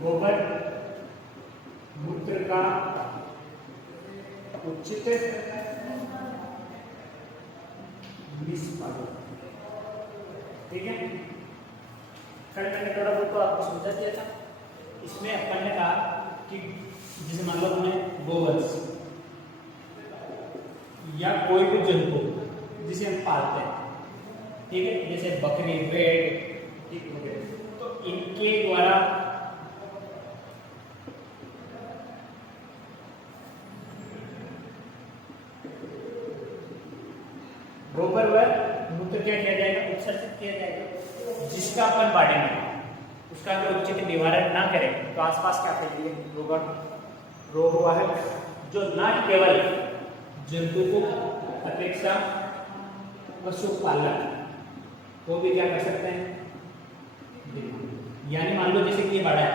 गोबर मूत्र का उचित निष्पादन। ठीक है, कल मैंने थोड़ा बहुत तो आपको समझा दिया था। इसमें अपन ने कहा कि जिसे मान लो हमने गोबर या कोई भी जंतु जिसे हम पालते हैं, ठीक है, जैसे बकरी, भेड़, ठीक वगैरह, तो इनके द्वारा गोबर व मूत्र क्या किया जाएगा, उत्सर्जित किया जाएगा, जिसका अपन बाड़ेंगे उसका जो उचित निवारण ना करें तो आसपास क्या फैलिए, रोगवाहक जो न केवल जंतु को अपेक्षा पशुपालक वो भी क्या कर सकते हैं। यानी मान लो जैसे कि ये बाड़ा है,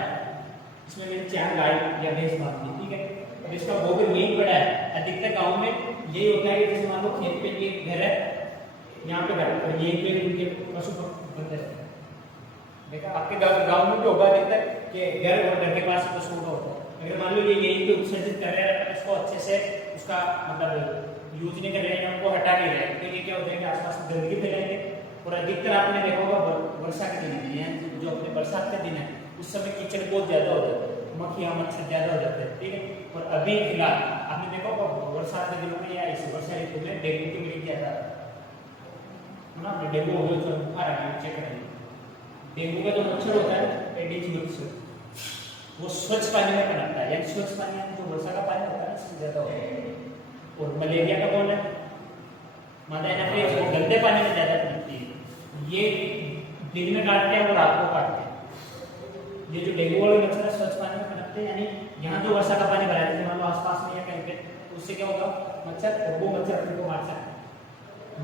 इसमें मैंने 4 गाय या भैंस बांध दी, ठीक है, अब इसका गोबर यही पड़ा है। अधिकतर गाँव में यही होता है कि जैसे मान लो खेत पे ये घर है, यहाँ पे घर और यही पे उनके पशु बनते रहते हैं। देखा आपके गाँव में भी होगा अधिकतर कि घर और घर के पास पशु होता है। अगर मान लो ये यही पे उत्सर्जित कर रहे हैं, उसको अच्छे से उसका मतलब यूज नहीं कर रहे हैं, उनको हटा नहीं रहे हैं, तो ये क्या होता है कि आसपास गंदगी फैलाएंगे। और अधिकतर आपने देखा होगा वर्षा के दिन है, जो अपने बरसात के दिन है, उस समय कीचड़ बहुत ज्यादा हो जाता है, मक्खियां मच्छर ज्यादा हो जाते हैं, ठीक है। और अभी फिलहाल आपने देखा होगा बरसात के दिनों में या इस वर्षा ऋतु में डेंगू की मरीज ज्यादा है ना। डेंगू हो गया तो बुखार आ गया, चेक करेंगे। डेंगू का जो मच्छर होता है एडिस मच्छर, वो स्वच्छ पानी में पनपता है, यानी स्वच्छ पानी जो वर्षा का पानी होता है इससे ज्यादा होता है। और मलेरिया का कौन है, मादा एनाफिलिस, वो गंदे पानी में ज्यादा पनपती है। ये दिन में काटते हैं और रात को काटते हैं। ये जो डेंगू वाले मच्छर है स्वच्छ पानी में पनपते हैं, यानी यहाँ जो वर्षा का पानी भरा है मान लो आसपास में या कहीं पे, उससे क्या होगा मच्छर, और वो मच्छर अपने को मार सकता है।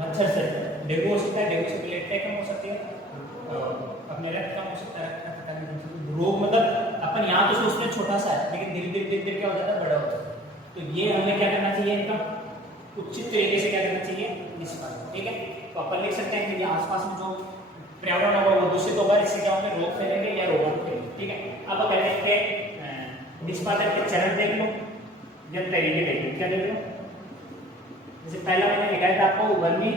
मच्छर से डेंगू हो सकता है, डेंगू से प्लेटलेट कम हो सकती है, अपने रक्त कम हो सकता है, रोग मतलब अपन यहाँ तो सोचते हैं छोटा सा है, लेकिन धीरे धीरे क्या हो जाता है, बड़ा हो जाता है। तो ये हमें क्या करना चाहिए, इनका उचित तरीके से क्या करना चाहिए, निष्पादन। ठीक है, तो अपन लिख सकते हैं कि ये आसपास में जो पर्यावरण होगा वो दूषित होगा, इससे क्या होगा, रोग फैलेंगे या रोगाणु फैलेंगे। ठीक है, अब कहते हैं निष्पादन के चरण देख लो या तरीके देख लो। क्या देख लो, जैसे पहला मैंने लिखा था आपको वर्मी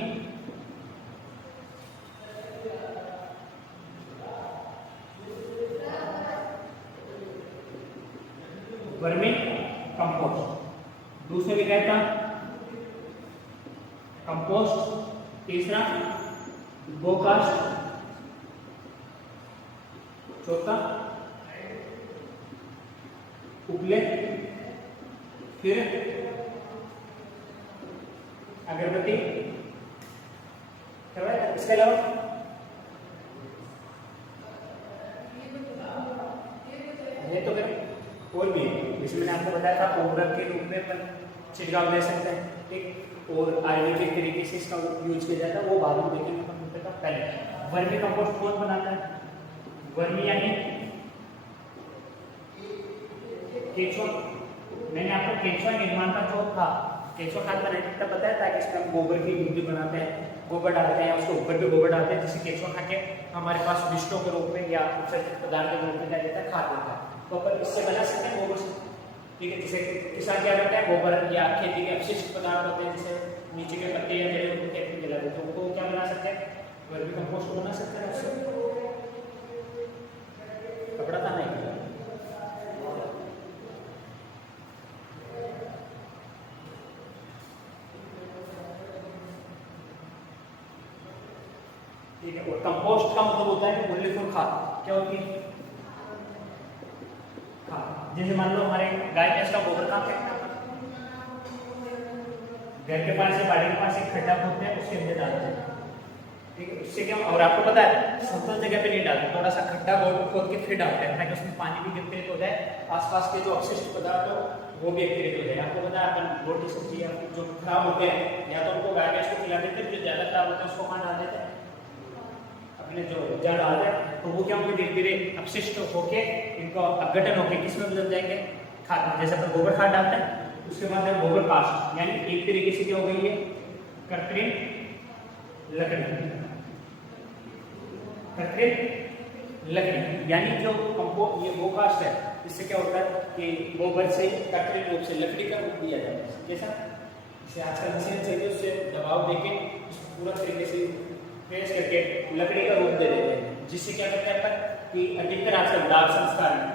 कंपोस्ट, दूसरे लिखा था कंपोस्ट, तीसरा गोकास्ट, चौथा उपले, फिर अगरबत्ती। इसके अलावा ये तो करें, और भी जैसे मैंने आपको बताया था उर्वरक के रूप में अपन छिड़काव ले सकते हैं, ठीक, और आयुर्वेदिक तरीके से इसका यूज किया जाता है, वो बाद में देखेंगे अपन का। पहले वर्मी कंपोस्ट कौन बनाता है, वर्मी यानी केचुआ। मैंने आपको केचुआ निर्माण का जो था केचुआ खाद बनाने तब बताया था कि इसमें हम गोबर की यूज भी बनाते हैं, गोबर डालते हैं, उसके ऊपर भी गोबर डालते हैं, जिससे केचुआ खा के हमारे पास विष्टों के रूप में या उत्सर्जित पदार्थ के रूप में क्या देता है, खाद देता है। तो अपन इससे बना सकते हैं गोबर से, ठीक है। जैसे किसान क्या करता है, गोबर या खेती के अपशिष्ट पदार्थ होते हैं, जैसे नीचे के पत्ते या जड़ें उनको खेत में मिला देते हैं, उनको क्या बना सकते हैं, वर्मी कंपोस्ट बना सकते हैं। उससे कपड़ा था नहीं, ठीक है। और कंपोस्ट का मतलब होता है कि मूल्यफुल खाद। क्या होती है, खाद। जैसे मान लो हमारे गाय भैंस का गोबर कहाँ फेंकना, घर के पास से बाड़ी के पास एक खड्डा खोदते हैं, उसके अंदर डालते हैं, ठीक है। उससे क्या, और आपको पता है समतल जगह पे नहीं डालते, थोड़ा सा खड्डा खोद के फिर डालते हैं, ताकि उसमें पानी भी वितरित हो जाए, आसपास के जो अपशिष्ट पदार्थ हो वो भी वितरित हो जाए। आपको पता है अपन रोटी सब्जी जो खराब होते हैं या तो उनको गाय भैंस को खिला देते हैं, जो ज्यादा खराब होते हैं उसको कहाँ डाल देते हैं, अपने जो जड़ डाल दें, तो वो क्या होंगे, धीरे धीरे अपशिष्ट होके इनको अपघटन होके किसमें बदल जाएंगे, खाद में। जैसे अपन गोबर खाद डालते हैं, उसके बाद गोबर कास्ट, यानी एक तरीके से क्या हो गई है, कृत्रिम लकड़ी, कृत्रिम लकड़ी, यानी जो ये वो कास्ट है, इससे क्या होता है कि गोबर से कृत्रिम रूप से लकड़ी का रूप दिया जाता है। जैसा इसे आजकल मशीन चाहिए, उससे दबाव देके पूरा तरीके से प्रेस करके लकड़ी का रूप दे देते हैं, जिससे क्या करते हैं अपन कि अधिकतर आजकल दाह संस्कार में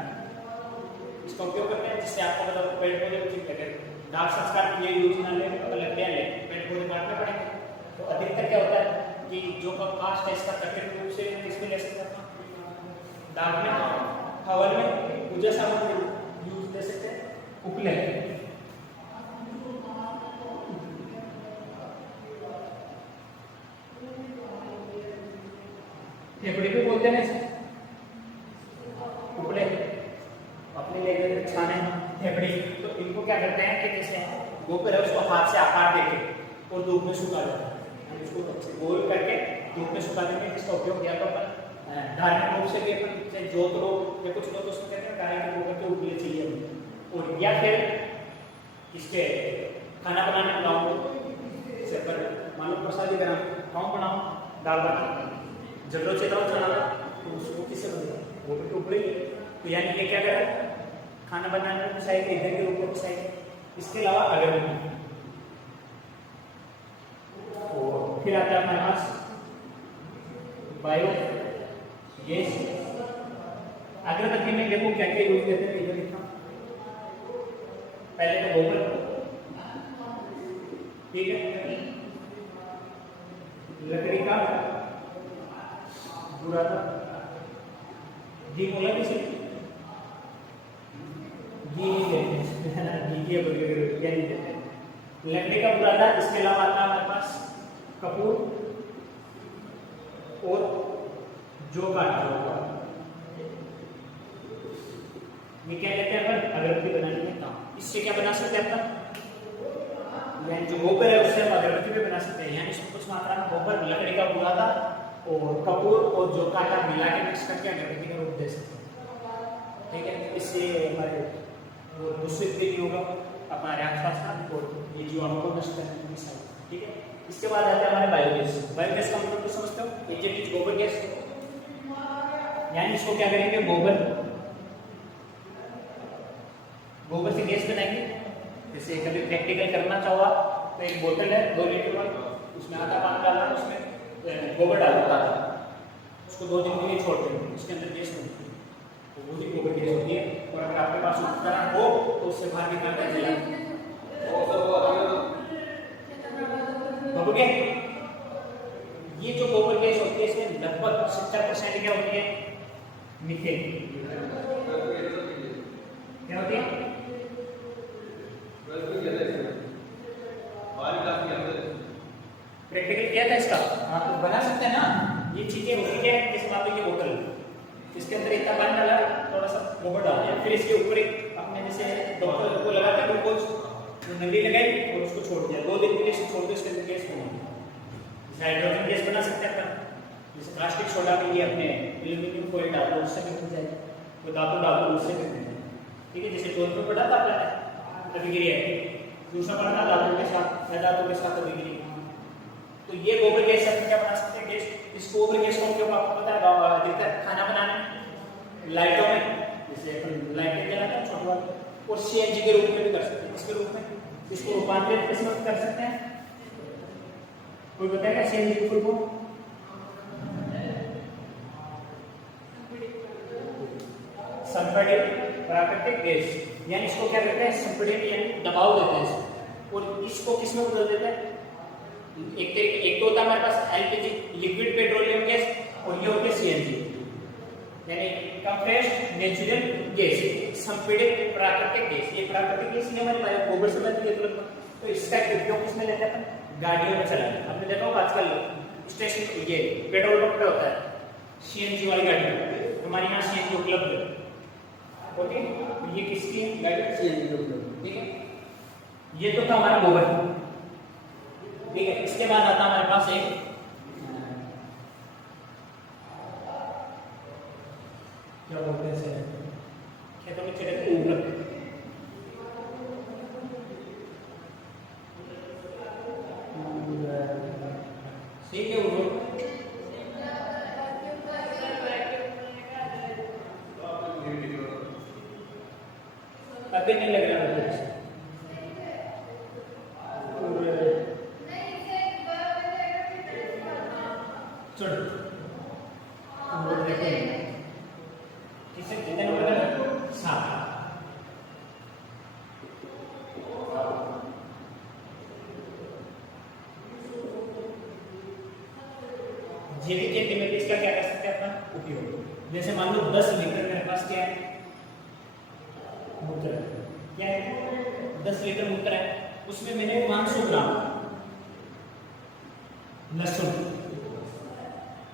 इसका उपयोग करते हैं, जिससे आपको मतलब पेड़ पौधे ठीक लगे। दाह संस्कार के लिए यूज ना ले, लकड़ियाँ ले, पेड़ पौधे काटने पड़ेंगे। तो अधिकतर क्या होता है कि जो कास्ट है इसका कृत्रिम रूप से इसमें ले सकते हैं, दाग में, हवन में, पूजा सामग्री यूज ले सकते हैं, उपले फेफड़े भी बोलते हैं इसे, उपले अपने लेकर छाने फेफड़ी। तो इनको क्या करते हैं कि जैसे गोबर है उसको हाथ से आकार देके और धूप में सुखा देते हैं, उसको गोल करके धूप में सुखा देंगे, जिसका उपयोग किया तो अपन धार्मिक रूप से भी अपन जोत रोग या कुछ लोग उसको कहते हैं गाय के गोबर के उपले चाहिए हमें, और या फिर इसके खाना बनाने बनाओ से पर मान लो प्रसादी बनाओ दाल बाटी जब लोग चेताव चढ़ाना तो उसको किससे बनेगा, गोबर के उपले। तो यानी ये क्या करें, खाना बनाने में पिसाएंगे, ईंधन के रूप में पिसाएंगे। इसके अलावा अगरबत्ती, और फिर आता है हमारे पास बायो गैस। अगरबत्ती में देखो क्या क्या यूज करते हैं, इधर लिखा पहले तो गोबर, ठीक है, लकड़ी का बुरादा, घी बोला किसी घी नहीं देते घी के क्या नहीं देते, लकड़ी का बुरादा। इसके अलावा आता है हमारे पास कपूर और जो काट, ये क्या कहते हैं अपन अगरबत्ती बनाने में काम। इससे क्या बना सकते हैं अपन, यानी जो गोबर है उससे हम अगरबत्ती भी बना सकते हैं। यानी इसमें कुछ मात्रा में गोबर, लकड़ी का बुरादा और कपूर और जो काटा मिला के मिक्स करके अगरबत्ती का रूप दे सकते हैं, ठीक है। इससे हमारे दूषित भी होगा हमारे आसपास का, और ये जीवाणु को नष्ट करने में सहायता, ठीक है। इसके बाद आता है हमारे बायोगैस। बायोगैस का मतलब तो समझते हो, ये जो गोबर गैस, यानी इसको क्या करेंगे, गोबर से गैस बनाएंगे। जैसे कभी प्रैक्टिकल करना चाहो तो एक बोतल है 2 लीटर वाली, उसमें आधा पानी डालना, उसमें गोबर डालना आधा, उसको 2 दिन के लिए छोड़ देंगे, उसके अंदर गैस बनती है, तो वो ही गोबर गैस होती है। और अगर आपके पास उपकरण हो तो उससे बाहर निकालना चाहिए। ये जो गोबर गैस होती है इसमें लगभग 70% क्या होती है, मीथेन। क्या होती है, प्रैक्टिकल किया था इसका, हाँ तो बना सकते हैं ना। ये चीजें होती है, जैसे मान लो ये बोतल, इसके अंदर इतना पानी डाला, थोड़ा सा गोबर डाल दिया, फिर इसके ऊपर एक अपने जैसे डॉक्टर को लगा कर ग्लूकोज नली लगाई और उसको छोड़ दिया, 2 दिन के लिए छोड़ दो, इसके अंदर गैस बना, हाइड्रोजन गैस बना सकते हैं अपन। जैसे प्लास्टिक सोडा में ये अपने एल्यूमिनियम फॉइल डाल दो, उससे भी हो जाएगा, वो धातु डाल दो, उससे भी, ठीक है। जैसे 12 में पढ़ा था आपने अभिक्रिया, दूसरा पढ़ा था धातु के साथ, धातु के साथ अभिक्रिया। तो ये गोबर गैस से क्या बना सकते हैं, गैस। इस गोबर गैस को क्यों आपको पता है, अधिकतर खाना बनाने, लाइटों में, जैसे अपन लाइटें जलाते हैं छोटे वाले, और सीएनजी के रूप में भी कर सकते हैं। इसके रूप में इसको रूपांतरित किसमें कर सकते हैं, कोई बताएगा सीएनजी की फुल फॉर्म? संपीड़ित प्राकृतिक गैस। यानी इसको क्या कहते हैं, संपीड़ित, यानी दबाव देते हैं इसको, और इसको किसमें बदल देते हैं, एक तो होता है हमारे पास एलपीजी, लिक्विड पेट्रोलियम गैस, और ये होते हैं सीएनजी, यानी कंप्रेस्ड नेचुरल गैस, संपीड़ित प्राकृतिक गैस। ये प्राकृतिक गैस नहीं हमारे पास गोबर से बनती है, तो इसका उपयोग किसमें लेते हैं अपन, गाड़ियों में चलाते हैं। आपने देखा होगा आजकल स्टेशन ये पेट्रोल पंप पे होता है सीएनजी वाली गाड़ी, हमारे यहाँ सीएनजी उपलब्ध है, ओके। ये किसकी है गाड़ी, सीएनजी उपलब्ध, ठीक है। ये तो था हमारा गोबर, ठीक है। इसके बाद आता हमारे पास एक क्या बोलते हैं, खेतों में छिड़कते उपलब्ध, ठीक है। अभी नहीं लग रहा मुझे। चलो किसे कितने नंबर है? 7। जैविक खेती में इसका क्या कर सकते हैं अपना उपयोग। जैसे मान लो 10 लीटर मेरे पास क्या है, मूत्र क्या है, 10 लीटर मूत्र है, उसमें मैंने 500 ग्राम लहसुन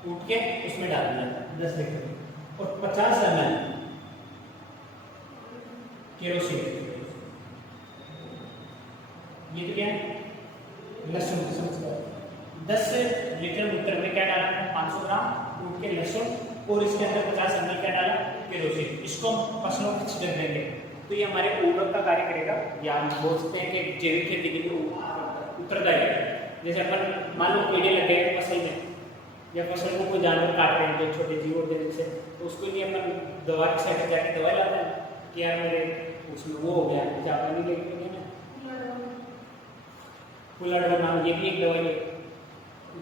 कूट के उसमें डाल दिया 10 लीटर, और 50 ml केरोसिन, ये तो क्या है लहसुन। 10 लीटर मूत्र में क्या डाला है, 500 ग्राम कूट के लहसुन, और इसके अंदर 50 ml क्या डाला, केरोसिन। इसको हम फसलों को छिड़क देंगे तो ये हमारे उर्वरक का कार्य करेगा, या हम बोल सकते हैं कि जैविक खेती के लिए उत्तरदायी है। जैसे अपन मान लो कीड़े लगे हैं फसल में, या फसल को कोई जानवर काट रहे हैं जो छोटे जीव होते हैं से, तो उसके लिए अपन दवा के साइड जाके दवाई लाते हैं कि यार मेरे उसमें वो हो गया जापानी लेके ना फुलड़ बना, ये भी एक दवाई है।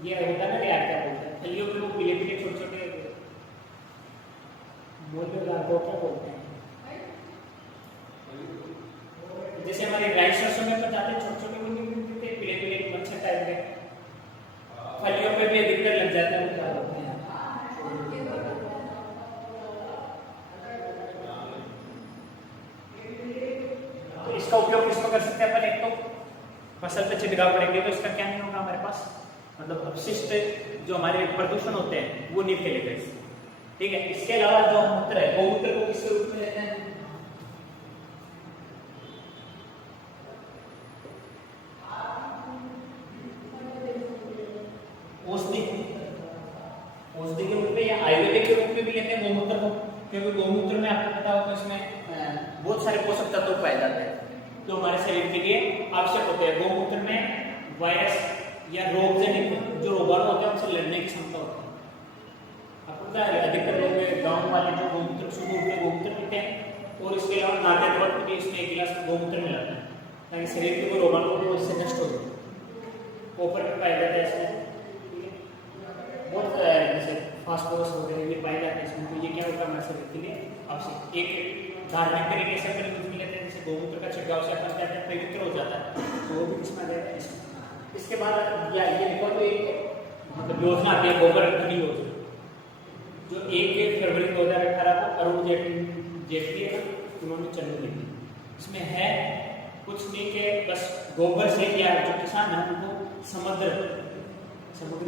ये होता है ना यार क्या बोलते हैं फलियों पे वो पीले पीले छोटे छोटे बोलते हैं क्या बोलते हैं, जैसे हमारे राइस सरसों में तो जाते छोटे छोटे पीले पीले मच्छर टाइप के, फलियों पे भी अधिकतर लग जाते हैं, क्या होते हैं। तो इसका उपयोग किसमें कर सकते हैं अपन, एक तो फसल पे छिड़काव करेंगे तो इसका क्या नहीं होगा हमारे पास, मतलब अपशिष्ट जो हमारे प्रदूषण होते हैं वो नहीं फैलेगा इससे, ठीक है। इसके अलावा जो मूत्र है, गौमूत्र को किसके रूप में लेते हैं, औषधि के रूप में या आयुर्वेदिक के रूप में भी लेते हैं गौमूत्र को, क्योंकि गौमूत्र में आपको पता होगा इसमें बहुत सारे पोषक तत्व पाए जाते हैं जो हमारे शरीर के लिए आवश्यक होते हैं। गौमूत्र में वायरस या रोगजनित जो रोगाणु होते हैं उनसे लड़ने की क्षमता होती है। आपको पता है अधिकतर लोग गाँव वाले जो गौमूत्र सुबह उठ के गौमूत्र पीते हैं, और इसके अलावा नाते वक्त भी इसमें 1 गिलास गौमूत्र मिलाते हैं ताकि शरीर के कोई रोगाणु हो उससे नष्ट हो जाए। कॉपर भी पाया जाता है इसमें, बहुत जैसे फास्फोरस वगैरह ये पाए जाते हैं इसमें, तो ये क्या होगा हमारे शरीर के लिए आवश्यक। एक धार्मिक तरीके से अपन यूज लेते हैं, जैसे गौमूत्र का छिड़काव से अपन क्या पवित्र हो जाता है, तो वो भी इसमें आ जाएगा। इसके बाद या ये देखो तो एक मतलब योजना आती है गोबर धन योजना, जो 1 फरवरी 2018 को अरुण जेटली है ना उन्होंने चालू की। इसमें है कुछ नहीं के बस गोबर से या जो किसान है उनको समुद्र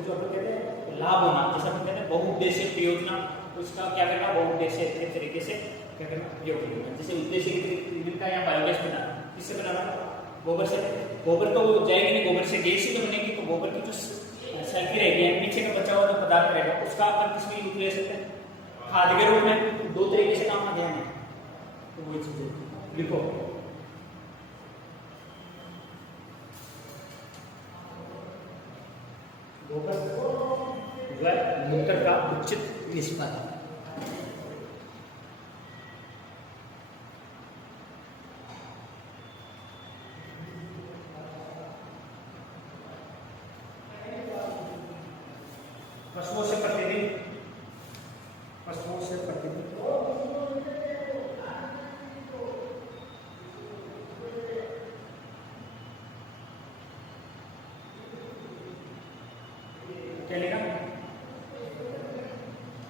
जो अपन कहते हैं लाभ होना, जैसा अपन कहते हैं बहुउद्देशीय परियोजना, उसका क्या करना बहुउद्देशीय तरीके से क्या करना उपयोग करना। जैसे उद्देश्य का या बायोगैस बनाना, किससे बनाना, गोबर से। गोबर तो जाएगी नहीं, गोबर से गैस ही तो बनेगी, तो गोबर की जो सल्फी रहेगी पीछे का बचा हुआ जो पदार्थ रहेगा उसका अपन किसमें यूज ले सकते हैं, खाद के रूप में। 2 तरीके से काम आ गया है, तो वही चीजें लिखो। गोबर जो है मूत्र का उचित निष्पादन। पशुओं से प्रतिदिन क्या लिखा,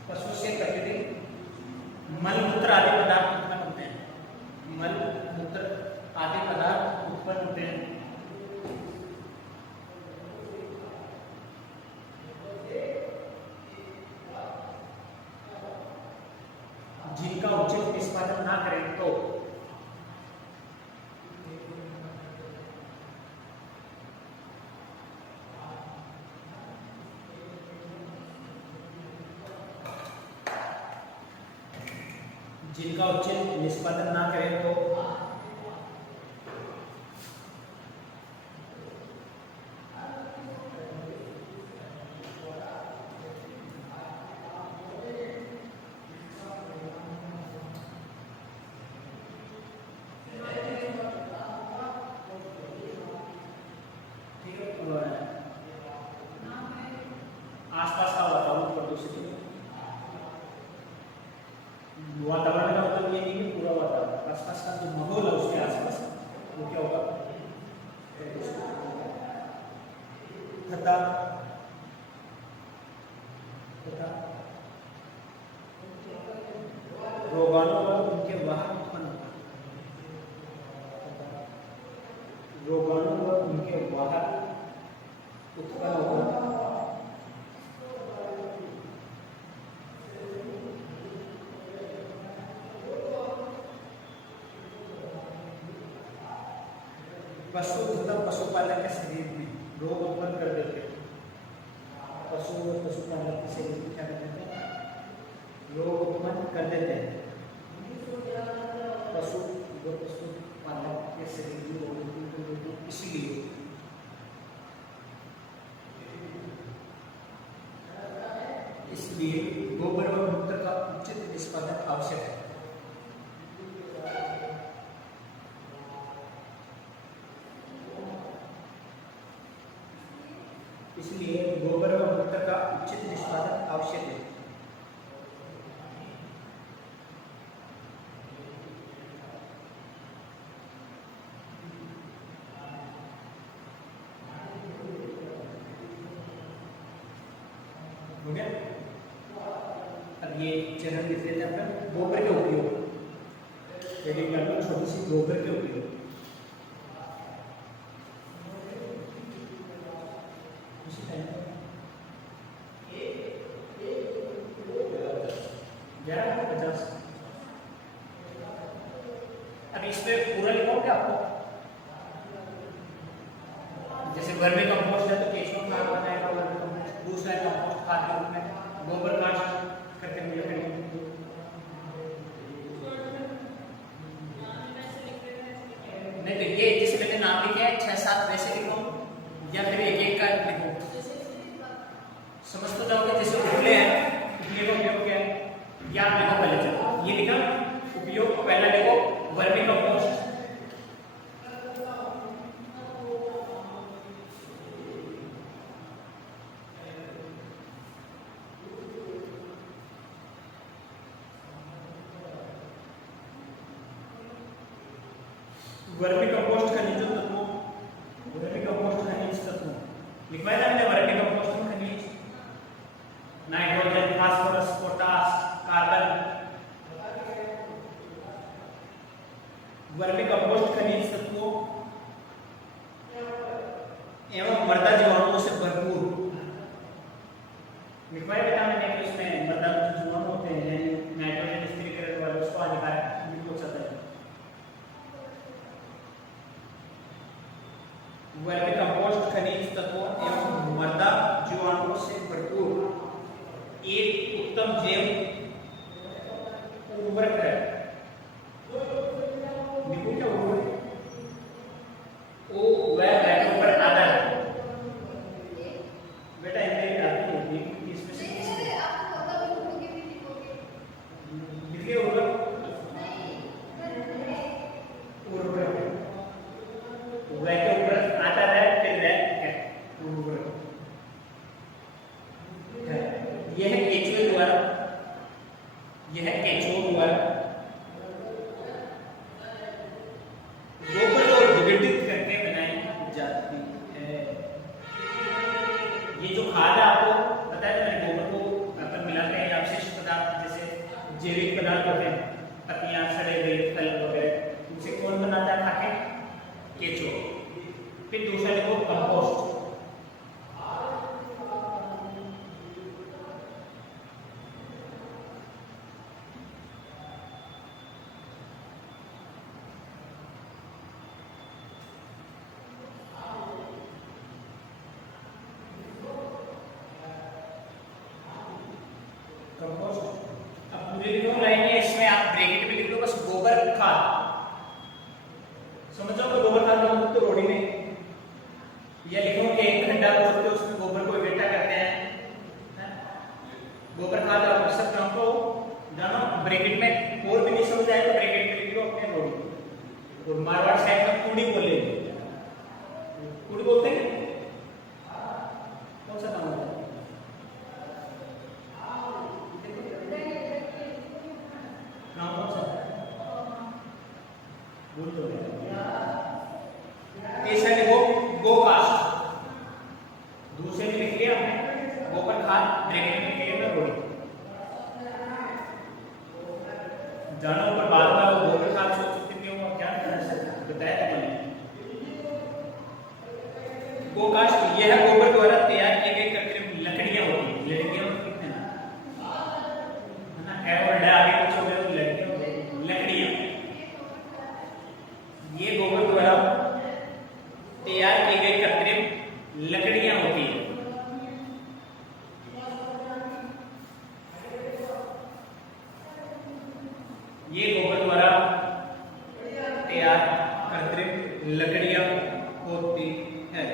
पशु से प्रतिदिन मल मूत्र आदि पदार्थ उत्पन्न होते हैं, मल मूत्र आदि पदार्थ उत्पन्न होते हैं। जिनका उचित निष्पादन ना करें तो जिनका उचित निष्पादन ना करें तो वातावरण का मतलब ये नहीं कि पूरा वातावरण, आसपास का जो माहौल है उसके आसपास वो क्या होगा, तथा रोगाणु व उनके वाहक उत्पन्न होगा, रोगाणु व उनके वाहक उत्पन्न होगा। पशु तथा पशुपालक के शरीर में रोग उत्पन्न कर देते हैं। पशु और पशुपालक के शरीर में क्या कर देते हैं, रोग उत्पन्न कर देते हैं। पशु और पशुपालक के शरीर में रोग उत्पन्न कर देते हैं, इसलिए गोबर व मूत्र का उचित निष्पादन आवश्यक है। इसलिए गोबर व मूत्र का उचित निष्पादन आवश्यक है। हो गया। अब ये चरण लिख लेते हैं अपन, गोबर के उपयोग, छोटी सी गोबर के उपयोग। अब इसमें पूरा लिखो क्या आपको, जैसे वर्मी कंपोस्ट है तो केचुआ खाद बनाएगा, वर्मी कंपोस्ट दूसरा है कंपोस्ट खाद के रूप में, गोबर खाद करके मिलेगा। नहीं तो ये जैसे मैंने नाम लिखे हैं 6-7 वैसे लिखो, या फिर एक का लिखो, समझ तो जाओगे। जैसे उपले हैं, उपले का उपयोग क्या है, या लिखो पहले, चलो ये लिखा उपयोग पहला लिखो, वर्मी कंपोस्ट, वर्मी कंपोस्ट खनिज तत्वों, वर्मी कंपोस्ट खनिज तत्वों लिखवाया था मैंने। वर्मी कंपोस्ट में खनिज nitrogen, phosphorus, potash, carbon. Vermi compost खनिज तत्वों एवं मृदा जीवाणुओं से भरपूर लिखवाया बेटा मैंने कि उसमें मृदा जीवाणु होते हैं, यानी नाइट्रोजन स्थिरीकरण वाले, उसको हानिकारक बिल्कुल सही है। वर्मी कंपोस्ट खनिज तत्वों एवं मृदा जीवाणुओं से भरपूर एक उत्तम जैव उर्वरक है। क्या उर्वरक? ओ वह ऊपर आधा है बेटा, इतने डालते हैं इसमें से लिखिए उर्वरक, उर्वरक वह के ऊपर आता है, फिर उर्वरक। यह है केचुए द्वारा, यह है केचुओं द्वारा गोबर को विघटित करके बनाई जाती है। ये जो खाद है आपको पता है, मैंने गोबर को अपन मिलाते हैं अवशिष्ट पदार्थ, जैसे जैविक पदार्थ होते हैं, पत्तियां, सड़े हुए फल वगैरह, उनसे कौन बनाता है खाके, केचुआ। फिर दूसरा देखो कंपोस्ट, कंपोस्ट। अब पूरे लिखो लाइन है, इसमें आप ब्रैकेट में लिख लो बस गोबर खाद, समझ जाओ गोबर खाद का मतलब तो रोड़ी में, या लिखो कि एक घंटा खोदते उसमें गोबर को इकट्ठा करते हैं, गोबर खाद आप सब काम को जानो ब्रैकेट में, और भी नहीं समझ आए तो ब्रैकेट में लिख लो अपने रोड़ी। और मारवाड़ साइड में कूड़ी बोले, कूड़ी बोलते हैं, कौन सा काम होता है, तीसरा देखो गो कास्ट, दूसरे में लिख लिया हमने गोबर खाद, ब्रैकेट में लिख लिया रोड़ी। जानो ऊपर बात में वो गोबर खाद सोच सकते थे वो क्या बताया था मैंने। गो कास्ट यह है गोबर द्वारा तैयार किए गए कृत्रिम लकड़ियां होती हैं, लकड़ियां कितने ना है ना, है और आगे कुछ हो गया तो लकड़ियां, ये गोबर द्वारा तैयार की गई कृत्रिम लकड़ियां होती हैं। ये गोबर द्वारा तैयार कृत्रिम लकड़ियां होती है।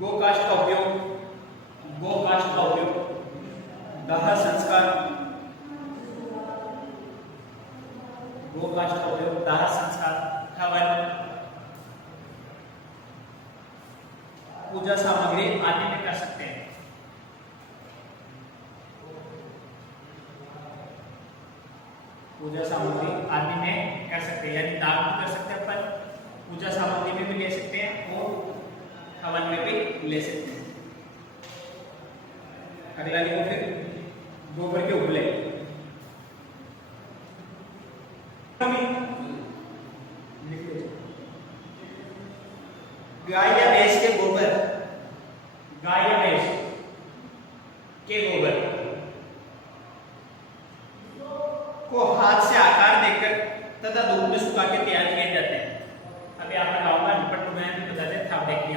गोकाष्ठ का उपयोग, गोकाष्ठ का उपयोग दाह संस्कार, गोकाष्ठ का उपयोग दाह संस्कार, हवन, पूजा सामग्री आदि में कर सकते हैं। पूजा सामग्री आदि में कर सकते हैं, यानी दान भी कर सकते हैं अपन, पूजा सामग्री में भी ले सकते हैं और हवन में भी ले सकते हैं। अगला देखो फिर गोबर के उपले, गाय या भैंस के गोबर, गाय या भैंस के गोबर को हाथ से आकार देकर तथा धूप में सुखा के तैयार किए जाते हैं। अभी आपने गाँव में अनपढ़ लोग हैं तो बताते था देखिए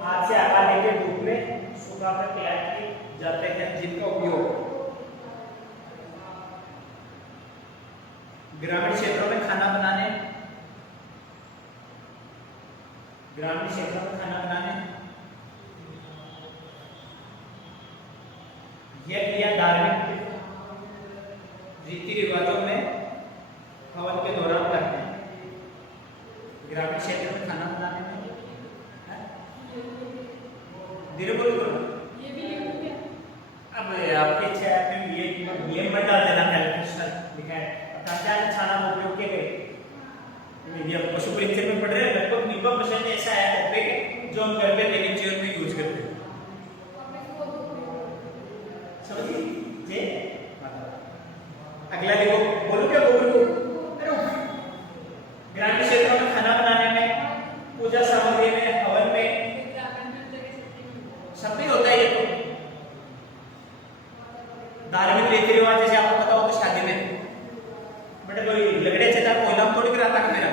हाथ से आकार देकर धूप में सुखा कर तैयार किए जाते हैं, जिनका उपयोग ग्रामीण क्षेत्रों में खाना बनाने, ग्रामीण क्षेत्रों में खाना बनाने, यह क्रिया धार्मिक रीति रिवाजों में हवन के दौरान करते हैं। ग्रामीण क्षेत्र में खाना बनाने में अब आपकी इच्छा है ये मत डाल देना कैलकुलेशन लिखा है छाना उपयोग किए गए। पशु परीक्षण में पढ़ रहे हैं, लगभग 90% ऐसा है टॉपिक जो हम घर पे दैनिक जीवन में यूज करते हैं। समझिए। अगला देखो, बोलो क्या गोबर को ग्रामीण क्षेत्रों में खाना बनाने में, पूजा सामग्री में, हवन में, सब में होता है ये तो। धार्मिक रीति रिवाज जैसे आपको पता हो तो शादी में बट कोई लकड़े से आप कोयला थोड़ी कराता है मेरा,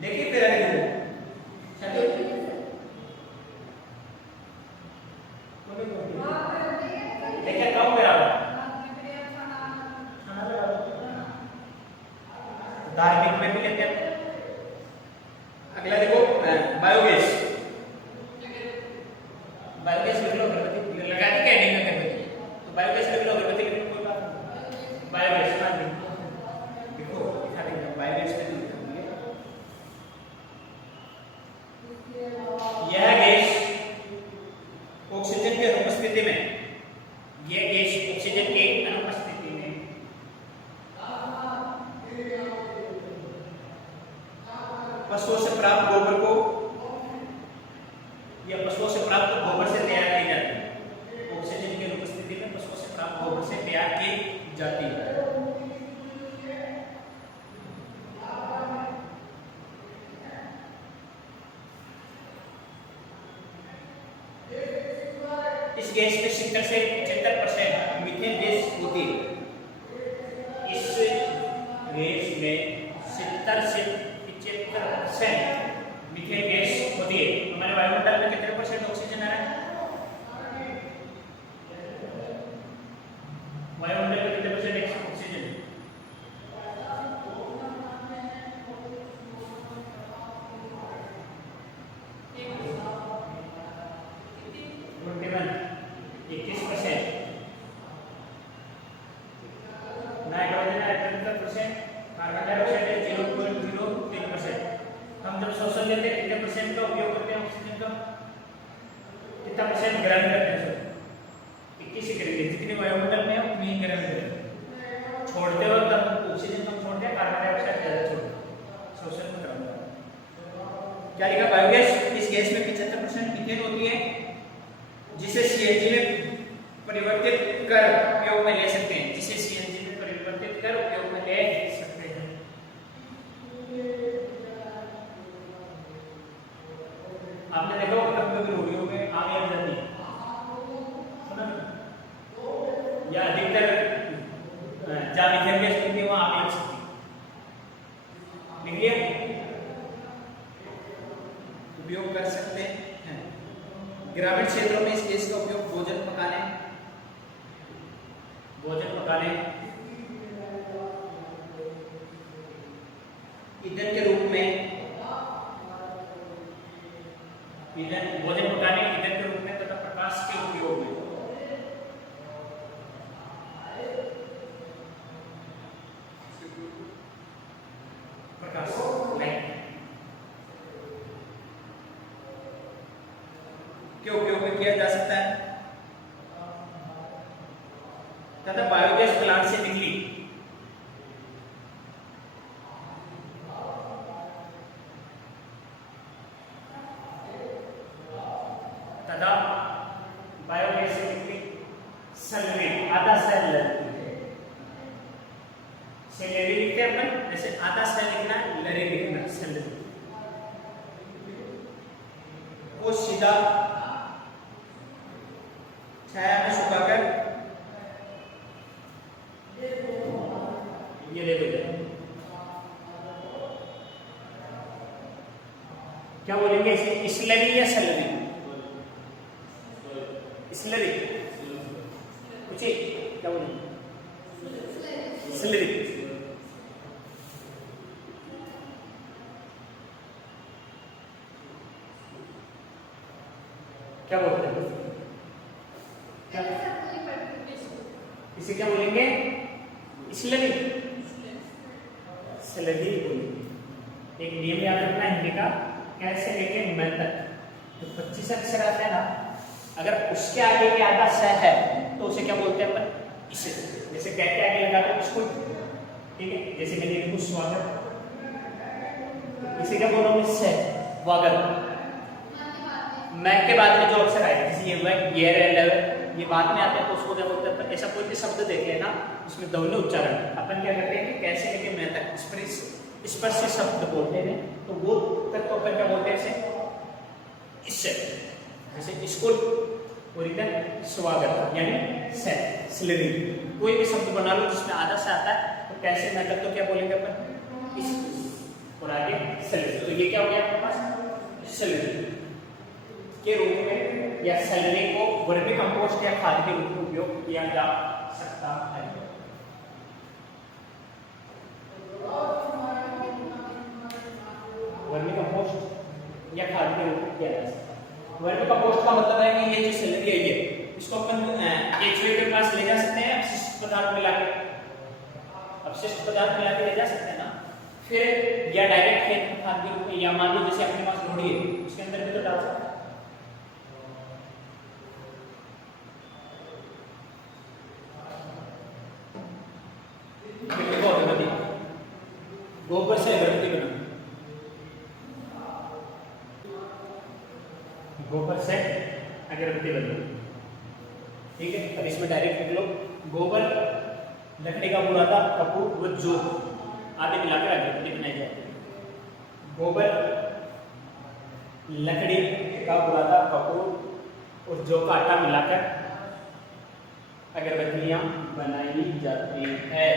देखिए फिर देखिए कम करा धार्मिक में भी लेते हैं। अगला देखो बायोगैस, बायोगैस लिख लो, अगरबत्ती लगा दी कैंडल में अगरबत्ती, तो बायोगैस लिख लो, अगरबत्ती लिख लो, कोई बात नहीं। बायोगैस का देखो दिखा देंगे बायोगैस का यह गैस ऑक्सीजन के अनुपस्थिति में, यह गैस ऑक्सीजन के अनुपस्थिति में पशुओं से प्राप्त गोबर को या पशुओं से प्राप्त गोबर से तैयार की जाती है। ऑक्सीजन की अनुपस्थिति में पशुओं से प्राप्त गोबर से तैयार की जाती है। इस गैस में 70 से 75% मीथेन गैस होती है। इस गैस में 70 से 75% मीथेन गैस होती है। हमारे वायुमंडल में कितने परसेंट ऑक्सीजन है? वायुमंडल में कितने परसेंट ऑक्सीजन? 21%। नाइट्रोजन है 75%, कार्बन डाइऑक्साइड है 0.03%। हम जब श्वसन लेते हैं कितने परसेंट का उपयोग करते हैं ऑक्सीजन का? कितना परसेंट ग्रहण करते हैं? 21 करेंगे, जितने वायुमंडल में इनग्रेविमेंट छोड़ते वक्त हम ऑक्सीजन कम छोड़ते हैं, कार्बन डाइऑक्साइड ज्यादा छोड़ते हैं, शोषण में कम होता है। क्या लिखा, बायोगैस इस गैस में 75% मीथेन होती है जिसे सीएनजी में परिवर्तित कर उपयोग में ले सकते हैं, जिसे सीएनजी में परिवर्तित कर उपयोग में ले सकते हैं। आपने देखा होगा कभी रोटियों में आग लग जाती है, या अधिकतर जहाँ मीथेन गैस निकलती है वहाँ आग लग सकती है। लिख लिया, उपयोग कर सकते हैं। ग्रामीण क्षेत्रों में इस गैस का उपयोग भोजन पकाने ईंधन के रूप में तथा प्रकाश के उपयोग में के उपयोग में किया जा सकता है तथा बायोगैस प्लांट से निकली सैलरी, आधा सैलरी लिखते हैं अपन, जैसे आधा सेल लिखना है, लरी लिखना सैलरी, वो सीधा छाया में सुखाकर ये ले लेते हैं। क्या बोलेंगे इसे, स्लरी या सैलरी? स्लरी, पूछिए क्या बोलेंगे? स्लरी। क्या बोलते हैं? इसे क्या बोलेंगे? स्लरी, स्लरी बोलेंगे। एक नियम याद रखना हिंदी का, कैसे लेके मैं तक तो 25 अक्षर आते हैं ना, अगर उसके आगे के आधा स है तो उसे क्या बोलते हैं अपन? इसे। जैसे क्या के आगे लगाते हैं उसको, ठीक है, जैसे मैंने लिखूं स्वागत, इसे क्या बोल रहा हूँ? इससे स्वागत। मैं के बाद में जो अक्षर आएगा, जैसे ये हुआ ये बाद में आते हैं तो उसको क्या बोलते हैं? ऐसा कोई भी शब्द देखे ना उसमें दोनों उच्चारण अपन क्या करते हैं कि कैसे लेके मैं तक स्पर्श से शब्द बोलते हैं, तो वो तक तो अपन क्या बोलते हैं? इसे, इससे। जैसे स्कूल और इधर स्वागत, यानी से, स्लरी। कोई भी शब्द बना लो जिसमें आधा से आता है तो कैसे मैं तक तो क्या बोलेंगे अपन? इस, और आगे स्लरी। तो ये क्या हो गया आपके पास? स्लरी के रूप में या सैलरी को वर्मी कंपोस्ट या खाद के रूप में उपयोग किया जा सकता है। वर्मी कंपोस्ट या खाद के रूप में किया जा सकता है। वर्मी कंपोस्ट का मतलब है कि ये जो सैलरी है ये, इसको अपन केचुए के पास ले जा सकते हैं, अपशिष्ट पदार्थ मिला के ले जा सकते हैं ना, फिर या डायरेक्ट खेत में खाद के रूप में, या मान लो जैसे अपने पास लोड़ी है उसके अंदर भी तो डाल सकते हैं। गोबर से अगरबत्ती बना, गोबर से अगरबत्ती बना, ठीक है। अब इसमें डायरेक्ट लिख लो, गोबर, लकड़ी का बुरादा, कपूर व जो आदि मिलाकर अगरबत्ती बनाई जाती है। गोबर, लकड़ी का बुरादा, कपूर और जौ का आटा मिलाकर अगरबत्तियां बनाई जाती है।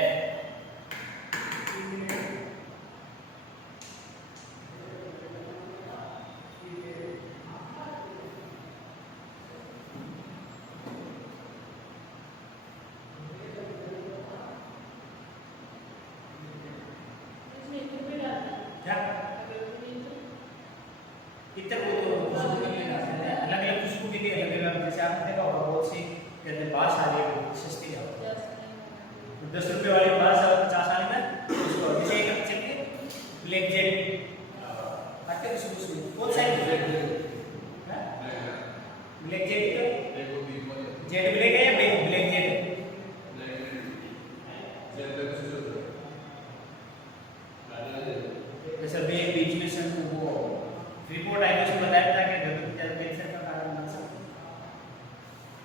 इतर वो तो खुशबू के लिए डालते हैं, अलग-अलग खुशबू के लिए अलग-अलग, जैसे आपने देखा होगा बहुत सी कहते हैं बांस आ रही है सस्ती है, 10 रुपए वाली बांस 50 आने में उसको जैसे एक चलिए ब्लैक जेट आते हैं खुशबू कौन सा है? ब्लैक जेट जेट ब्लैक है या ब्लैक जेट?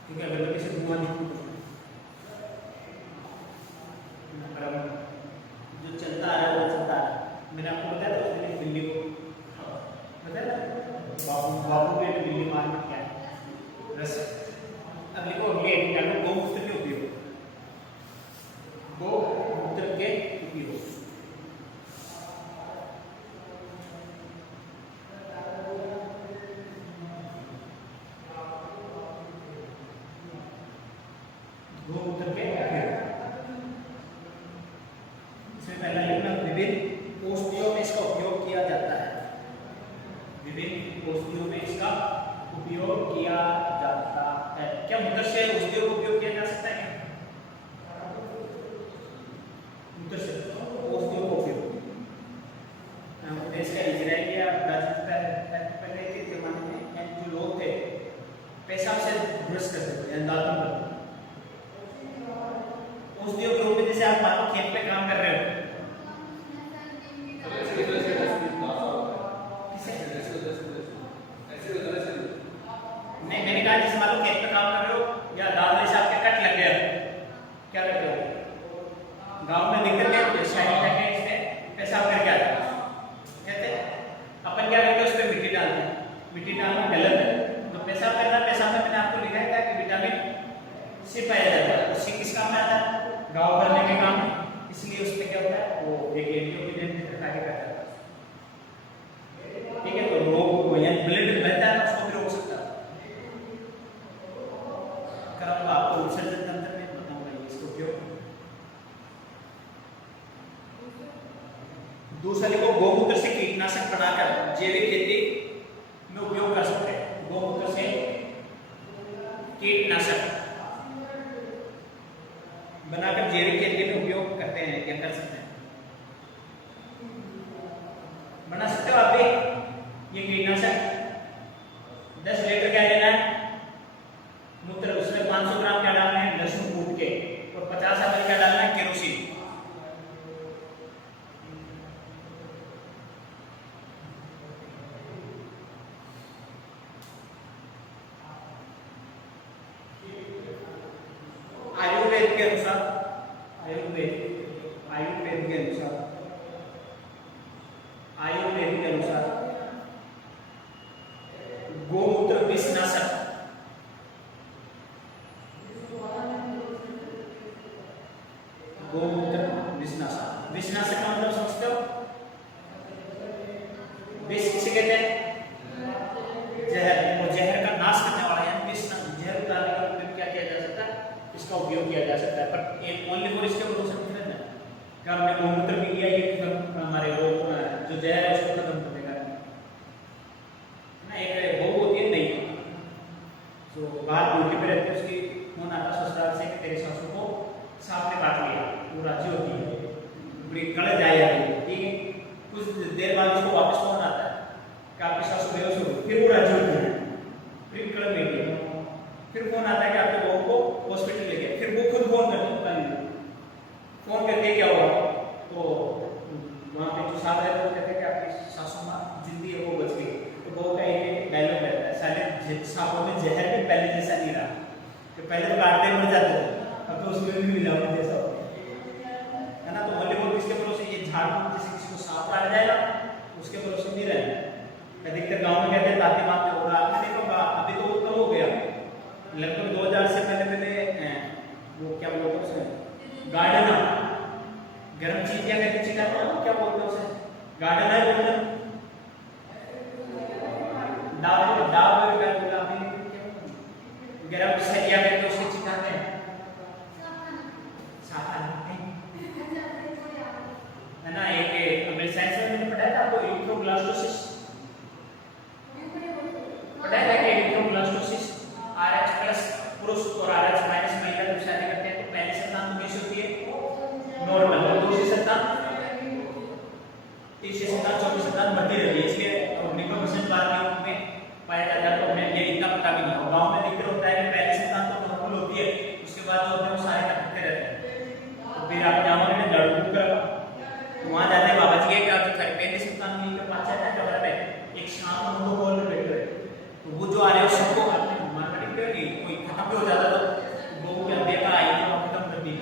ठीक है, अगरबत्ती से धुआं निकलता है, जो चलता आ रहा है वो चलता आ रहा है। मैंने आपको बताया था उसने बिल्ली को बताया ना, बाबू के बिल्ली मार के क्या है रस। अब लिखो अगले एडिटर गोमूत्र के उपयोग, गोमूत्र के उपयोग। गोमूत्र के उपयोग, इसमें पहला लिखना विभिन्न औषधियों में इसका उपयोग किया जाता है, विभिन्न औषधियों में इसका उपयोग किया जाता है। क्या मूत्र से औषधियों का उपयोग किया जा सकता है? मूत्र से औषधियों का उपयोग देश का इजराइल या ब्राजील पहले के जमाने में जो लोग थे पेशाब से ब्रश करते थे, दांतों पर औषधियों के रूप में। जैसे आप मानो खेत पे काम कर रहे हो, नहीं मैंने कहा जैसे मान लो खेत पे काम कर रहे हो या दाल में से आपके कट लग गया, क्या करते हो? गांव में निकल के शाही करके इससे पेशाब करके आता है, कहते अपन क्या करते हैं उस पर मिट्टी डालते हैं, मिट्टी डालना गलत है। तो पेशाब करना, पेशाब में मैंने आपको लिखा है कि विटामिन सी पाया जाता है, सी किस काम में आता है? गाँव भरने के काम में, इसलिए उसमें क्या होता है वो एक एंटीऑक्सीडेंट कार्य करता है। ठीक है, तो रोग ब्लड बहता है उसको भी रोक सकता है। करूंगा आपको विसर्जन तंत्र में बताऊंगा इसको उपयोग। दूसरा लिखो गोमूत्र से कीटनाशक बनाकर जैविक खेती में उपयोग कर सकते हैं। गोमूत्र से कीटनाशक बनाकर जैविक खेती में उपयोग करते हैं, क्या कर सकते हैं? बना सकते हो आप भी ये कीटनाशक। 10 लीटर क्या लेना है मूत्र, उसमें 500 ग्राम क्या डालना है? लहसुन कूट के, और 50 ml क्या डालना है? केरोसिन। आयुर्वेद के अनुसार, आयुर्वेद के अनुसार गोमूत्र विषनाशक, गोमूत्र विषनाशक। विषनाशक का मतलब समझते हो? विष किसे कहते हैं? जहर, और जहर का नाश करने वाला यानी विष, जहर उतारने का उपयोग क्या किया जा सकता है? इसका उपयोग किया जा सकता है। पर एक ओनली फॉर इसके भरोसे नहीं रहना कि हमने गोमूत्र पी लिया ये हमारे रोग जो जहर है उसको खत्म कर देगा ना। एक वो होती है नहीं जो बाहर ड्यूटी पे रहते हैं, उसकी फोन आता ससुराल से कि तेरे सासू को सांप ने काट लिया, वो राजी होती है, पूरी कड़ जाए जाती है। ठीक है, कुछ देर बाद उसको वापस फोन आता है कि आपकी सासू बेहोश हो गई, फिर वो राजी होती है, फिर कड़ बैठी है, फिर फोन आता है कि आपके बहू को हॉस्पिटल ले गए, फिर वो खुद फोन करते हैं, फोन करके क्या हुआ तो वहाँ पे जो साथ रहते हैं कहते हैं कि आपकी सासू माँ जिंदी है, वो बच गई। तो बहू का एक डायलॉग रहता है, साले सांपों में जहर भी पहले जैसा नहीं रहा, कि पहले तो काटते मर जाते थे, अब तो उसमें भी मिलावट जैसा हो है ना। तो बोले वो किसके भरोसे, ये झाड़ जैसे किसी को सांप काट जाएगा उसके भरोसे नहीं रहना। अधिकतर गाँव में कहते हैं ताकि मारते होगा, आपने देखो अभी तो वो कम हो गया, लगभग 2000 से पहले वो क्या बोलते हैं उसे, गार्डन, गर्म चीज या कहते चिल्लाते हैं, क्या बोलते हैं उसे, गार्डन है बोलते हैं, डाब गर्म सरिया कहते हैं उसके चिल्लाते हैं, है ना। एक मेरे साइंस में मैंने पढ़ाया था आपको इरिथ्रोब्लास्टोसिस, पढ़ाया था कि इरिथ्रोब्लास्टोसिस RH प्लस पुरुष और RH माइनस महिला जब शादी करते हैं तो पहली संतान तो कैसी होती है? नॉर्मल, और दूसरी संतान, तीसरी संतान, चौथी संतान बढ़ती रहती है। इसलिए 90% बार में पाया जाता है। तो हमें ये इतना पता भी नहीं, गाँव में दिक्कत होता है कि पहली संतान तो नॉर्मल होती है, उसके बाद जो होते हैं वो सारे कटते रहते हैं। तो फिर आप जाओगे ना लड़कू कर तो वहाँ जाते हैं बाबा जी के क्या पहली संतान मिल के पास जाता है जगह पे, एक शाम को कॉल पे बैठे, तो वो जो आ रहे हैं सबको मार्केटिंग कोई खत्म भी हो जाता तो वो क्या देता आई तो खत्म कर दी,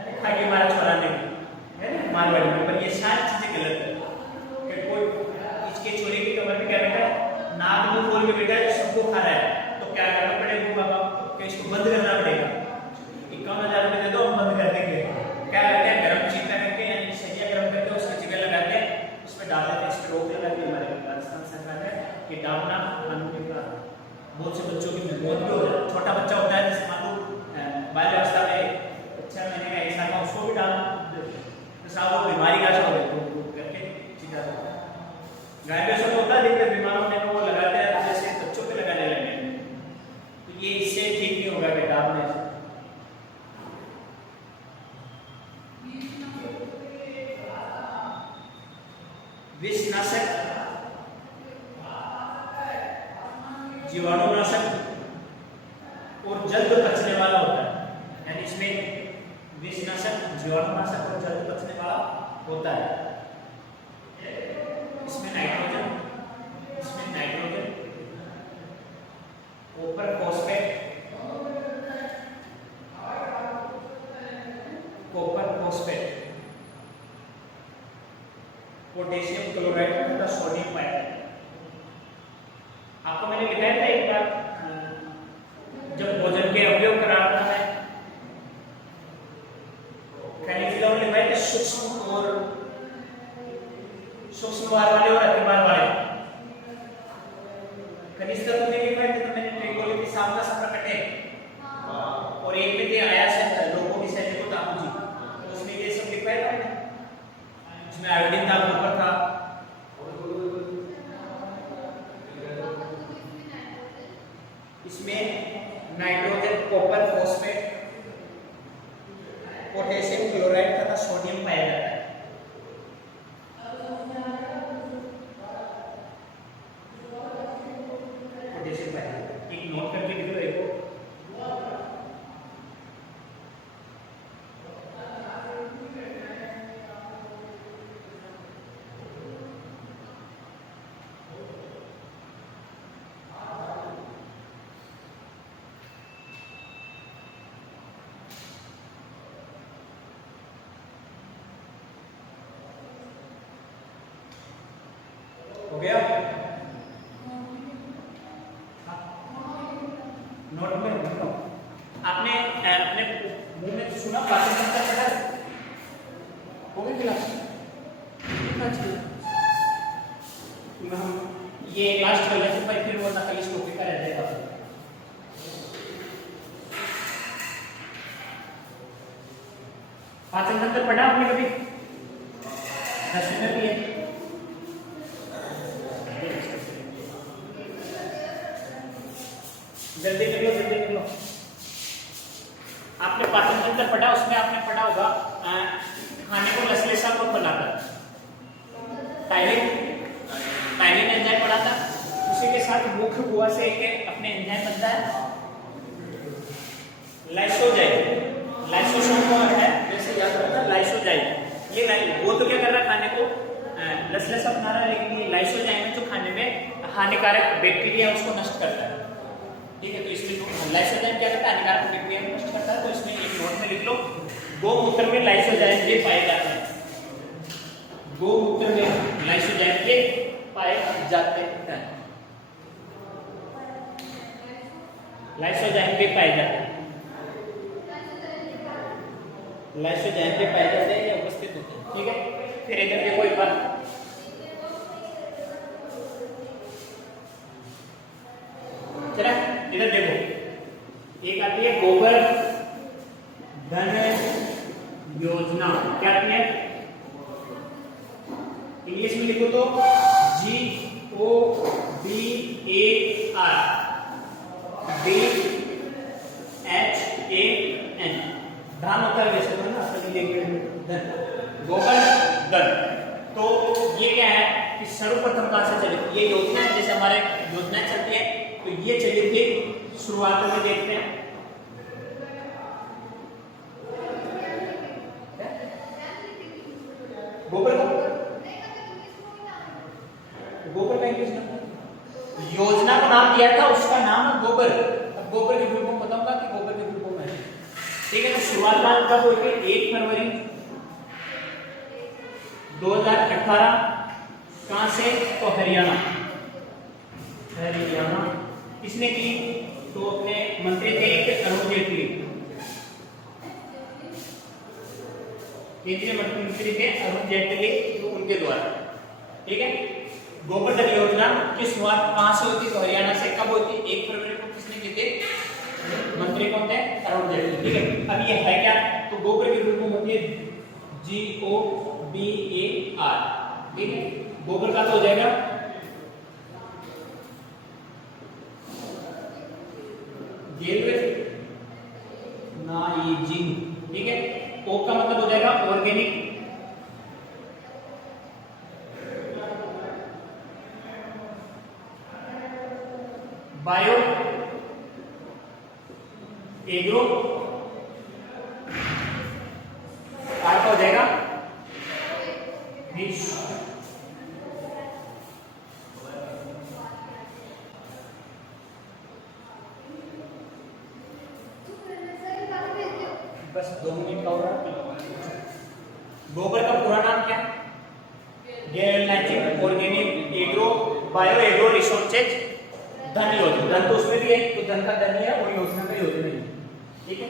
अरे खा के मारा छोड़ा नहीं है ना मारवाड़ी में। पर ये सारी चीजें गलत है कि कोई इसके छोरे की कमर पे क्या बैठा है, नाक मुंह खोल के बैठा है, सबको खा रहा है, तो क्या करना पड़ेगा बाबा कि इसको बंद करना पड़ेगा। 51,000 रुपये दे दो, हम बंद कर देंगे। क्या करते हैं, गर्म चीता करके यानी सरिया गर्म करके उसकी जगह लगा के उसमें डाल देते हैं, इस पर रोक लगा के हमारे राजस्थान सरकार है कि डालना कानूनी का। बहुत से बच्चों की मौत भी हो जाती है, छोटा बच्चा होता है जैसे मान लो बाल्यावस्था में 6 महीने का 1 साल का, उसको भी डाल साहब वो बीमारी का हो करके चीजा गाय भैंसों में होता है, लेकिन बीमारों में वो लगाते हैं जैसे बच्चों पे लगाने लगे, तो ये इससे ठीक नहीं होगा कि डालने से। विषनाशक, जीवाणुनाशक और जल्द पचने वाला होता है, यानी इसमें विषनाशक, जीवाणुनाशक और जल्द पचने वाला होता है। इसमें nitrogen, copper phosphate, potassium chloride तथा सोडियम पाएगा। आपको मैंने बताया था एक बार, जब भोजन के अवयव कराता है खनिज लवण लिखवाए थे सूक्ष्म और सूक्ष्म भार वाले और अति भार वाले। खनिज तत्व में लिखवाए थे तो मैंने ट्रिकोली की सामना प्रकट है और एक में थे आया से लोगों की शैली को तापू जी, तो उसमें ये सब लिखवाए था। इसमें आयोडीन था, कॉपर था, इसमें nitrogen, copper, phosphate, potassium chloride तथा सोडियम पाया जाता है। पोटेशियम पाया जाता है, एक नोट करके लिखो देखो। हो गया? नोट में लिखो। आपने अपने मुंह में सुना पाचन तंत्र पढ़ा है? हो गई क्लास? कितना चाहिए? हम ये क्लास कर लेते हैं, फिर वो नकली टॉपिक का रह जाएगा। पाचन तंत्र पढ़ा आपने कभी? 10 में भी है। जल्दी कर लो। आपने पाचन तंत्र पढ़ा, उसमें आपने पढ़ा होगा खाने को लसलेसा कौन बनाता है? टाइलिन एंजाइम पढ़ा था। उसी के साथ मुख्य गुहा से एक अपने एंजाइम बनता है लाइसोजाइम। लाइसोसोम कौन है? जैसे याद रखना लाइसोजाइम, ये वो तो क्या कर रहा है, खाने को लसलेसा बना रहा है, लेकिन ये लाइसोजाइम है जो खाने में हानिकारक बैक्टीरिया उसको नष्ट करता है। ठीक है, तो इसमें लाइसोजाइम क्या करता है, हानिकारक बैक्टीरिया को नष्ट करता है। तो इसमें एक नोट में लिख लो, गोमूत्र में लाइसोजाइम ये पाए जाते हैं। गोमूत्र में लाइसोजाइम ये पाए जाते हैं। लाइसोजाइम के पाए जाते हैं, लाइसोजाइम के पाए जाते हैं, ये उपस्थित होते हैं। ठीक है, फिर इधर देखो एक बार, चला इधर देखो, एक आती है गोबर धन योजना। क्या आती है? इंग्लिश में लिखो तो GOBARDHAN, धान होता है वैसे तो ना, धन, गोबर धन। तो ये क्या है कि सर्वप्रथम कहां से चली ये योजना है? जैसे हमारे योजना चलती है तो ये चली थी शुरुआत में, देखते हैं गोबर का इंग्लिश योजना को नाम दिया था, उसका नाम है गोबर। अब गोबर की ठीक है, तो शुरुआत कब हुई थी? 1 फरवरी 2018। कहां से? तो हरियाणा। किसने की? तो अपने मंत्री थे एक अरुण जेटली, केंद्रीय मंत्री थे अरुण जेटली, तो उनके द्वारा। ठीक है, गोबर धन योजना की शुरुआत कहां से होती? तो हरियाणा से। कब होती? 1 फरवरी को। किसने की थी? मंत्री कौन थे? अरुण जेटली। ठीक है, अब ये है क्या? तो गोबर की रूप में होती है GOBAR। ठीक है, गोबर का तो हो जाएगा नाइजिंग। ठीक है, ओ का मतलब हो जाएगा ऑर्गेनिक, बायो, एग्रो, आर का हो जाएगा विश। बस 2 मिनट का हो रहा है। गोबर का पूरा नाम क्या? गैर organic agro bio agro resources धन योजना। धन तो उसमें भी है, तो धन का धन ही है और योजना का योजना ही है। ठीक है,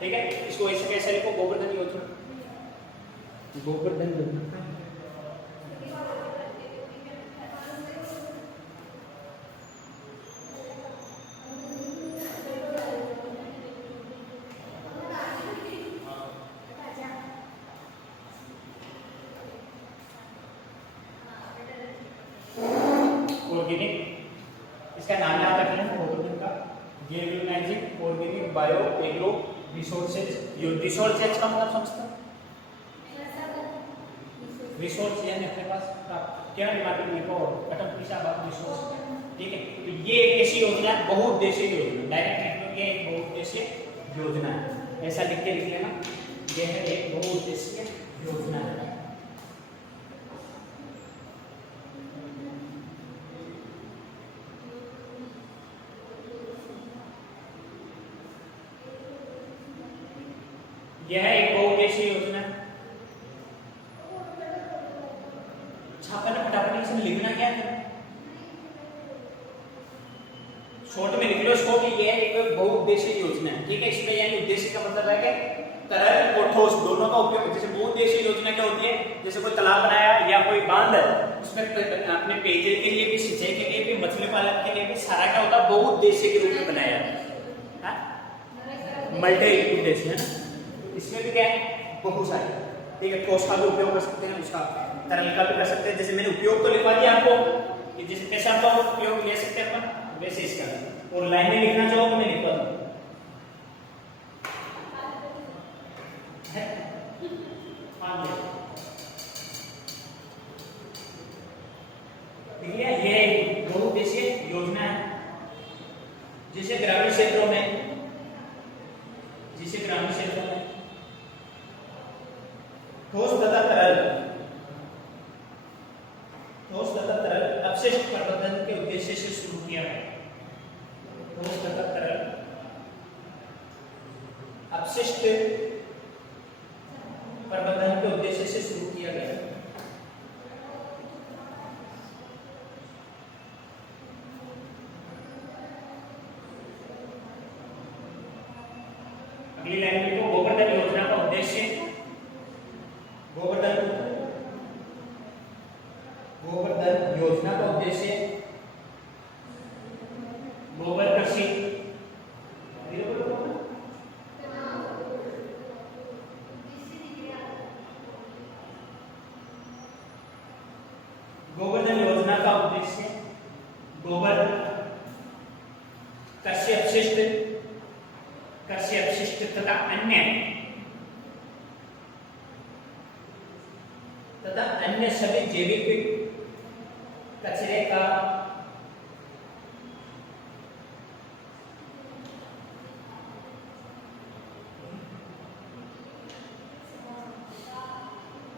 ठीक है, इसको ऐसे कैसे लिखो? गोवर्धन योजना, गोवर्धन योजना। ऑर्गेनिक, इसका नाम याद रखना है गोवर्धन का। गैर organic bio agro resources. Resources का मतलब समझते हैं? रिसोर्स यानी अपने पास क्या मार्केट में को कटम पैसा बात रिसोर्स। ठीक है, तो ये एक ऐसी योजना है, बहुउद्देशीय योजना। डायरेक्ट ये एक बहुउद्देशीय योजना है, ऐसा लिख के लिख लेना। ये है एक बहुउद्देशीय योजना है। यह एक बहुउद्देशीय योजना है। छापा फटाफट इसमें लिखना क्या है? शॉर्ट में लिख लो इसको कि यह एक बहुउद्देशीय योजना है। ठीक है, इसमें यानी उद्देश्य का मतलब है कि तरल और ठोस दोनों का उपयोग। जैसे बहुउद्देशीय योजना क्या होती है? जैसे कोई तालाब बनाया या कोई बांध उसमें अपने पेयजल के लिए भी, सिंचाई के लिए भी, मछली पालन के लिए भी, सारा क्या होता है? बहुउद्देशीय के रूप में बनाया है। मल्टी उद्देश्य है ना, इसमें भी क्या है? बहुत सारे। ठीक है, ठोस का भी उपयोग कर सकते हैं, उसका तरल का भी कर सकते हैं। जैसे मैंने उपयोग तो लिखवा दिया आपको कि जैसे कैसा आपका उपयोग ले सकते हैं अपन, वैसे इसका। और लाइन में लिखना चाहो तो मैं लिखवा दूं। ठीक है, ये बहुउद्देशीय योजना है। जैसे ग्रामीण क्षेत्रों में, ठोस तथा तरल अपशिष्ट प्रबंधन के उद्देश्य से शुरू किया है। ठोस तथा तरल अपशिष्ट प्रबंधन के उद्देश्य से शुरू किया गया। अगली लाइन में लिखो गोवर्धन योजना का उद्देश्य। गोवर्धन योजना का उद्देश्य गोबर कृषि, गोवर्धन योजना का उद्देश्य गोबर कृषि अपशिष्ट तथा अन्य सभी जैविक कचरे का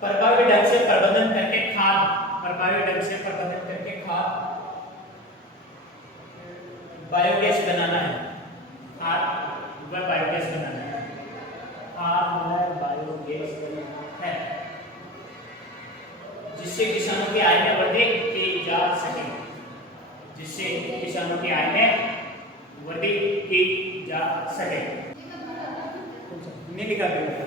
प्रभावी ढंग से प्रबंधन करके खाद बायोगैस बनाना है, बायोगैस बनाना है, बायोगैस बनाना है, जिससे किसानों की आय में वृद्धि की जा सके, जिससे किसानों की आय में वृद्धि की जा सके। नहीं लिखा गया।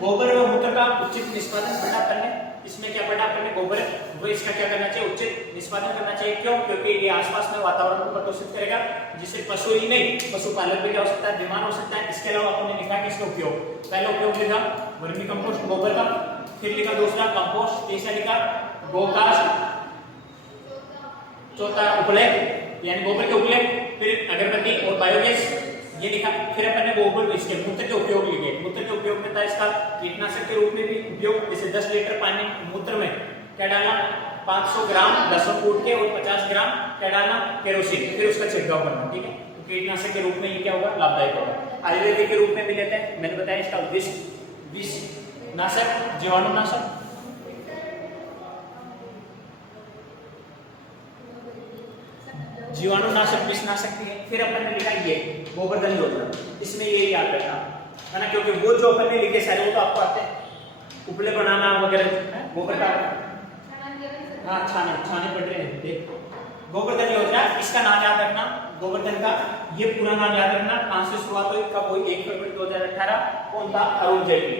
गोबर व मूत्र का उचित निष्पादन पटा करने, इसमें क्या पटा करने गोबर वो इसका क्या करना चाहिए, उचित निष्पादन करना चाहिए। क्यों? क्योंकि ये आसपास में वातावरण को प्रदूषित करेगा, जिससे पशु ही नहीं पशुपालक भी क्या हो सकता है, बीमार हो सकता है। इसके अलावा आपने लिखा किसका उपयोग, पहला उपयोग लिखा वर्मी कंपोस्ट गोबर का, फिर लिखा दूसरा कंपोस्ट, तीसरा लिखा गोकास्ट, चौथा उपले यानी गोबर के उपले, फिर अगरबत्ती और बायोगैस ये लिखा। फिर अपन ने गोबर इसके मूत्र के उपयोग लिखे। मूत्र के उपयोग में था इसका कीटनाशक के रूप में भी उपयोग, जैसे 10 लीटर पानी मूत्र में क्या डालना, 500 ग्राम लहसुन कूट के और 50 ग्राम क्या डालना, केरोसिन, फिर उसका छिड़काव करना। ठीक है, तो कीटनाशक के रूप में ये क्या होगा, लाभदायक होगा। आयुर्वेदिक के रूप में भी लेते हैं, मैंने बताया इसका विष नाशक, जीवाणुनाशक, जीवाणुनाशक, विषनाशक भी है। फिर अपन ने लिखा ये गोवर्धन योजना, इसमें ये याद रखना है ना, क्योंकि वो जो अपन ने लिखे सारे वो तो आपको आते हैं, उपले बनाना वगैरह गोबर का, हाँ छाने पड़ रहे हैं। देखो गोवर्धन योजना, इसका नाम याद रखना गोवर्धन का, ये पूरा नाम याद रखना, कहां से शुरुआत हुई, कब हुई, 1 फरवरी 2018, कौन था, अरुण जेटली।